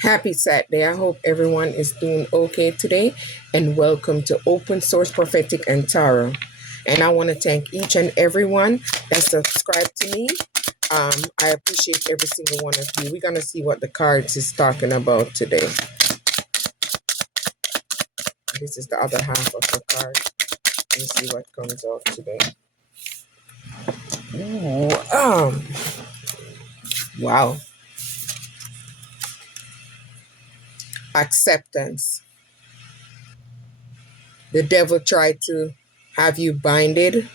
Happy Saturday. I hope everyone is doing okay today, and welcome to Open Source Prophetic and Tarot. And I want to thank each and everyone that subscribed to me. I appreciate every single one of you. We're going to see what the cards is talking about today. This is the other half of the card. Let's see what comes out today. Ooh, wow. Acceptance. The devil tried to have you bounded,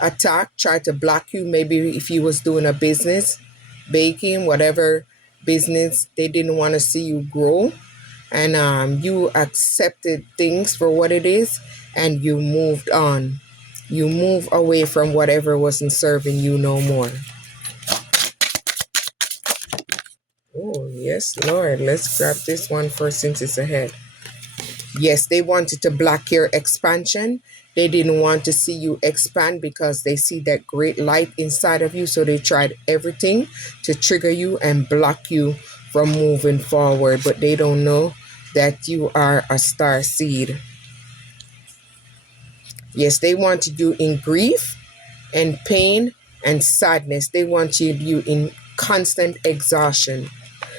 attack, try to block you. Maybe if you was doing a business, baking, whatever business, they didn't want to see you grow. And you accepted things for what it is, and you moved on. You move away from whatever wasn't serving you no more. Oh, yes, Lord. Let's grab this one first since it's ahead. Yes, they wanted to block your expansion. They didn't want to see you expand because they see that great light inside of you. So they tried everything to trigger you and block you from moving forward. But they don't know that you are a star seed. Yes, they wanted you in grief and pain and sadness. They wanted you in constant exhaustion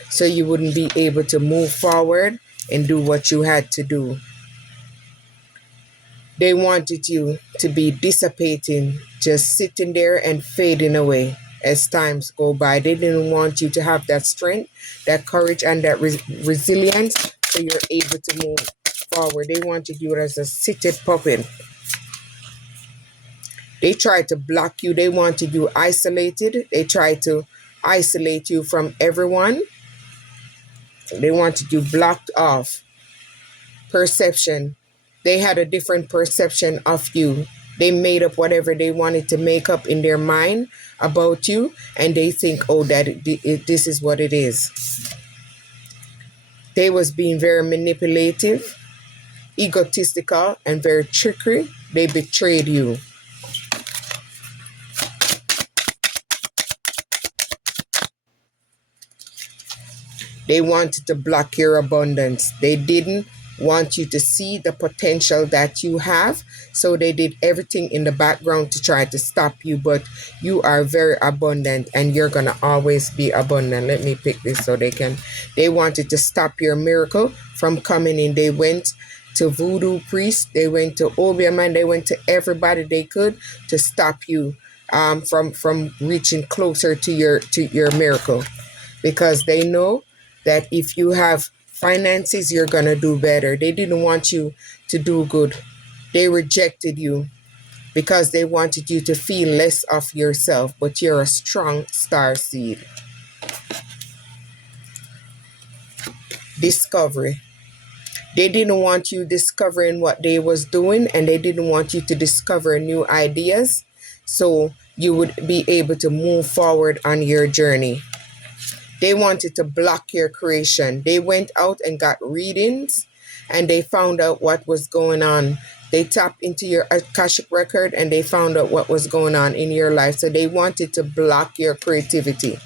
so you wouldn't be able to move forward and do what you had to do. They wanted you to be dissipating, just sitting there and fading away as times go by. They didn't want you to have that strength, that courage, and that resilience so you're able to move forward. They wanted you as a seated puppet. They tried to block you. They wanted you isolated. They tried to isolate you from everyone. They wanted you blocked off. Perception. They had a different perception of you. They made up whatever they wanted to make up in their mind about you, and they think, oh, this is what it is. They was being very manipulative, egotistical, and very trickery. They betrayed you. They wanted to block your abundance. They didn't want you to see the potential that you have. So they did everything in the background to try to stop you. But you are very abundant and you're going to always be abundant. Let me pick this so they wanted to stop your miracle from coming in. They went to voodoo priests. They went to Obeah. They went to everybody they could to stop you from reaching closer to your miracle, because they know that if you have finances, you're going to do better. They didn't want you to do good. They rejected you because they wanted you to feel less of yourself, but you're a strong star seed. Discovery. They didn't want you discovering what they was doing, and they didn't want you to discover new ideas so you would be able to move forward on your journey. They wanted to block your creation. They went out and got readings, and they found out what was going on. They tapped into your Akashic record, and they found out what was going on in your life. So they wanted to block your creativity.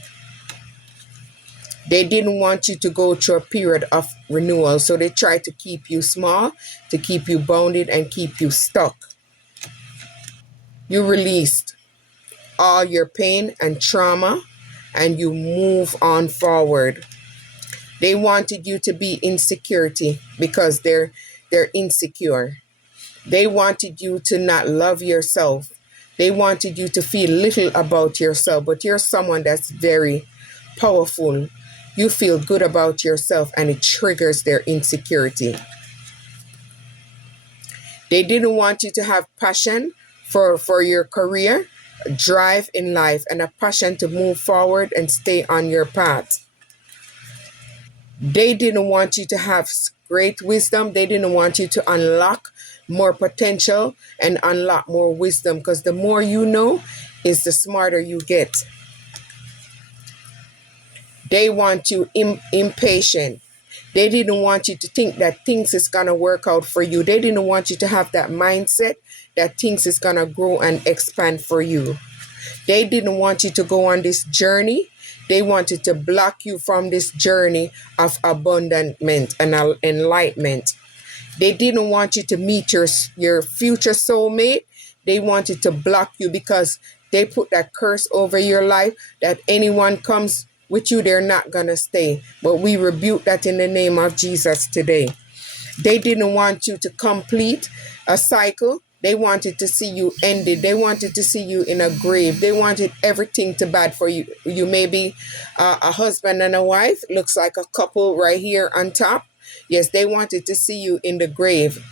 They didn't want you to go through a period of renewal. So they tried to keep you small, to keep you bounded, and keep you stuck. You released all your pain and trauma, and you move on forward. They wanted you to be insecurity because they're insecure. They wanted you to not love yourself. They wanted you to feel little about yourself, but you're someone that's very powerful. You feel good about yourself, and it triggers their insecurity. They didn't want you to have passion for your career, drive in life, and a passion to move forward and stay on your path. They didn't want you to have great wisdom. They didn't want you to unlock more potential and unlock more wisdom, because the more you know is the smarter you get. They want you impatient. They didn't want you to think that things is going to work out for you. They didn't want you to have that mindset that things is going to grow and expand for you. They didn't want you to go on this journey They wanted to block you from this journey of abundance and enlightenment. They didn't want you to meet your future soulmate. They wanted to block you because they put that curse over your life that anyone comes with you, they're not going to stay. But we rebuke that in the name of Jesus today. They didn't want you to complete a cycle. They wanted to see you ended. They wanted to see you in a grave. They wanted everything to bad for you. You may be a husband and a wife. Looks like a couple right here on top. Yes, they wanted to see you in the grave.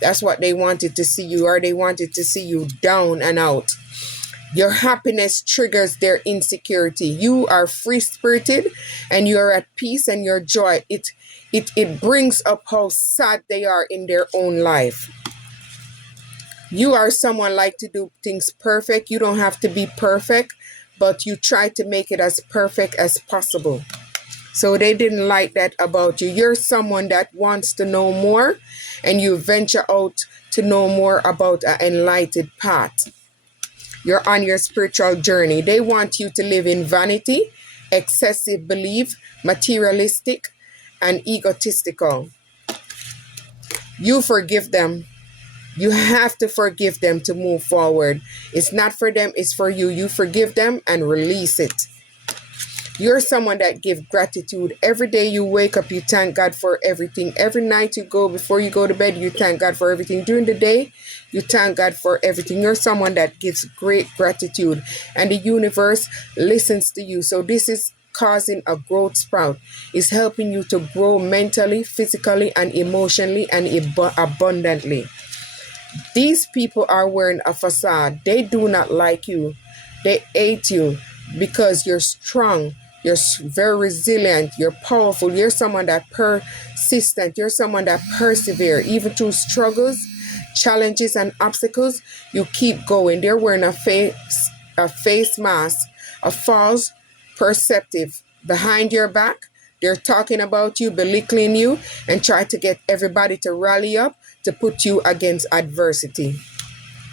That's what they wanted to see you, or they wanted to see you down and out. Your happiness triggers their insecurity. You are free-spirited and you're at peace, and your joy, it brings up how sad they are in their own life. You are someone like to do things perfect. You don't have to be perfect, but you try to make it as perfect as possible. So they didn't like that about you. You're someone that wants to know more, and you venture out to know more about an enlightened path. You're on your spiritual journey. They want you to live in vanity, excessive belief, materialistic, and egotistical. You forgive them. You have to forgive them to move forward. It's not for them, it's for you. You forgive them and release it. You're someone that gives gratitude. Every day you wake up, you thank God for everything. Every night you go, before you go to bed, you thank God for everything. During the day, you thank God for everything. You're someone that gives great gratitude, and the universe listens to you. So this is causing a growth sprout. It's helping you to grow mentally, physically, and emotionally, and abundantly. These people are wearing a facade. They do not like you. They hate you because you're strong. You're very resilient. You're powerful. You're someone that persistent. You're someone that persevere. Even through struggles, challenges, and obstacles, you keep going. They're wearing a face mask, a false perceptive. Behind your back, they're talking about you, belittling you, and try to get everybody to rally up to put you against adversity.